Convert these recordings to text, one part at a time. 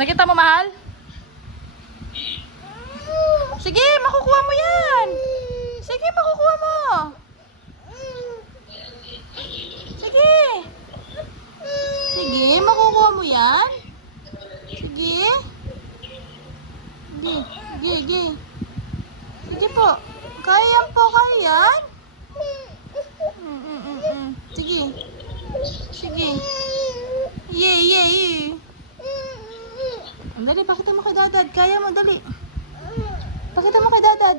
Nakita mo, mahal? Sige, makukuha mo yan. Sige, makukuha mo. Sige. Sige, makukuha mo yan. Sige. Sige, sige, sige. Sige po. Kaya yan po, kaya yan. Sige. Sige. Yay. Dali, pakita mo kay Dadad. Kaya mo, dali. Pakita mo kay Dadad.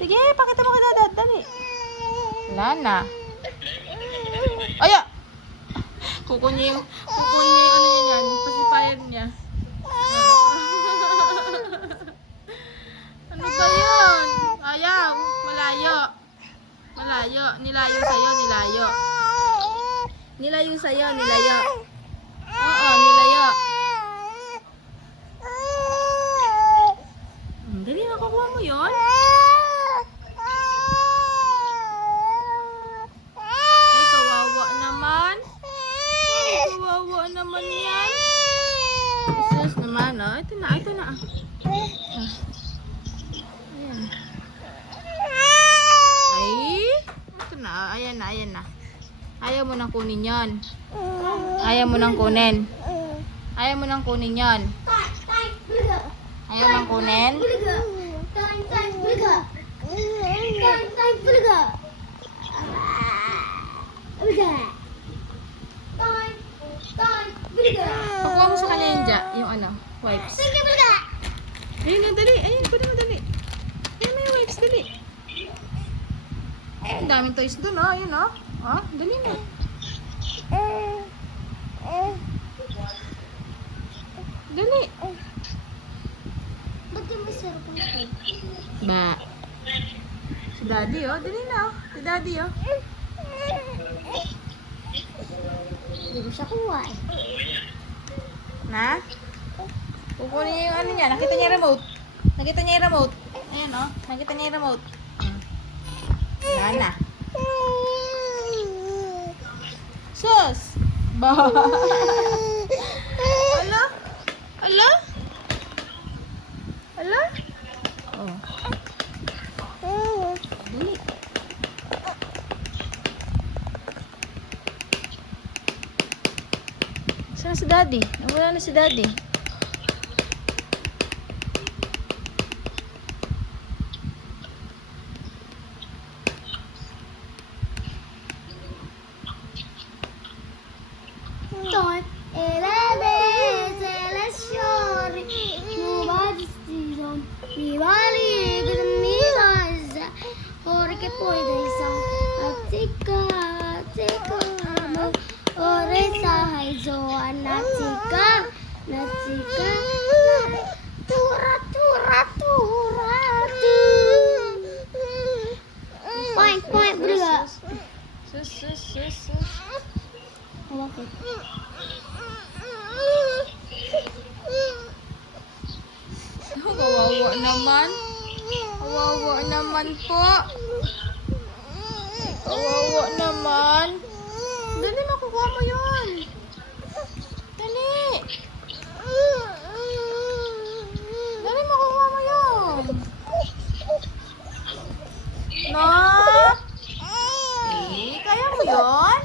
Sige, pakita mo kay Dadad. Dali. Wala na. Aya! Kukunin yung ano niya yan. Pasipayan niya. Ano ba yun? Ayaw. Malayo. Malayo. Nilayo sa'yo, nilayo. Nilayo sa'yo, nilayo. Oo, nilayo. Dali, nakukuha mo yun? Ay, kawawa naman. Kawawa naman yan. Sus naman, oh. Ito na, ito na. Ayan. Ay, ito na, ayan na, ayan na. Ayaw mo nang kunin yon. Ayaw mo nang kunin. Ayaw mo nang kunin yon. Ayaw nang kunin. Pakuha mo sa kanya yung yung ano, wipes. Ayun na, dali. Ayun, kunin mo, dali. Ayun na yung wipes, dali. Ang daming toys doon, oh. Ayun, oh. Oh, dali na. Dali. Ba't yung masarap ang food? Ba. Si Daddy, oh. Dali na, oh. Si Daddy, oh. Hindi ko siya kuha eh. Na? Kukunin niya yung ano niya. Nakita niya yung remote. Nakita niya yung remote. Ayan, oh. Nakita niya yung remote. Wala na. Sus! Ba? Ala? Ala? Ala? Oh. Dali. Saan si Daddy? Nawala na si Daddy. Don e le bese le sciori nuovati stilon rivali che mi casa ora che poi dai sa atika ora sai zo anatika natika tura point bro Sus. bakit Oh, kawawa naman. Kawawa naman po. Kawawa naman. Dali, makukuha mo yun. Dali. Dali, makukuha mo yun. No? Eh, kaya mo yun?